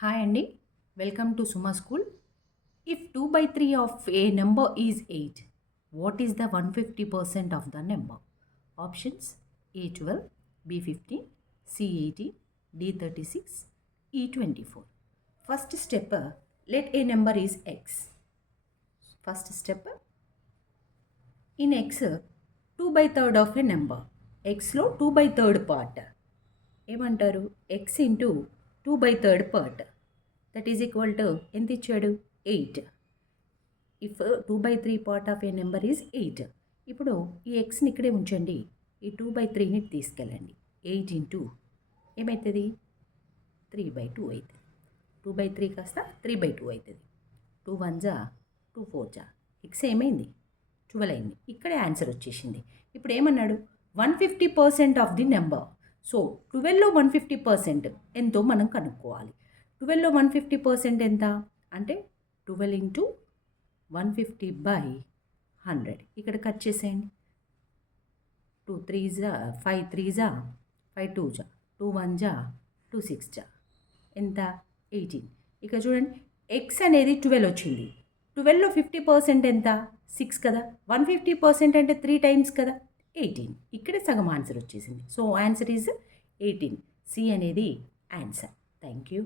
Hi Andy, welcome to Suma School. If 2 by 3 of a number is 8, what is the 150% of the number? Options A12, B15, C18, D36, E24. First step, let a number is x. First step, in x, 2 by 3rd of a number. x లో 2 by 3rd part. ఏమంటారు x into 2 by 3rd part. That is equal to ఎంత ఇచ్చాడు 8. If 2 by 3 part of A number is 8. ఇప్పుడు ఈ ఎక్స్ని ఇక్కడే ఉంచండి, ఈ 2 by 3ని తీసుకెళ్ళండి. 8 ఇంటూ ఏమవుతుంది 3 by 2 అవుతుంది. 2 by 3 కాస్త 3 by 2 అవుతుంది. 2 1 జా 2 4 జా ఎక్స్ ఏమైంది 12 అయింది. ఇక్కడే ఆన్సర్ వచ్చేసింది. ఇప్పుడు ఏమన్నాడు 150% ఆఫ్ ది నెంబర్. సో 12లో 150% ఎంతో మనం కనుక్కోవాలి. 12లో 150% ఎంత అంటే 12 ఇంటూ 150 బై 100. ఇక్కడ కట్ చేసేయండి. 2 3 జా 5 3 జా 5 2 జా 2 1 జా 2 6 జా ఎంత 18. ఇక్కడ చూడండి ఎక్స్ అనేది 12 వచ్చింది. 12లో 50% ఎంత 6 కదా. 150% అంటే 3 టైమ్స్ కదా 18. ఇక్కడే సగం ఆన్సర్ వచ్చేసింది. So answer is 18. సి అనేది ఆన్సర్. Thank you.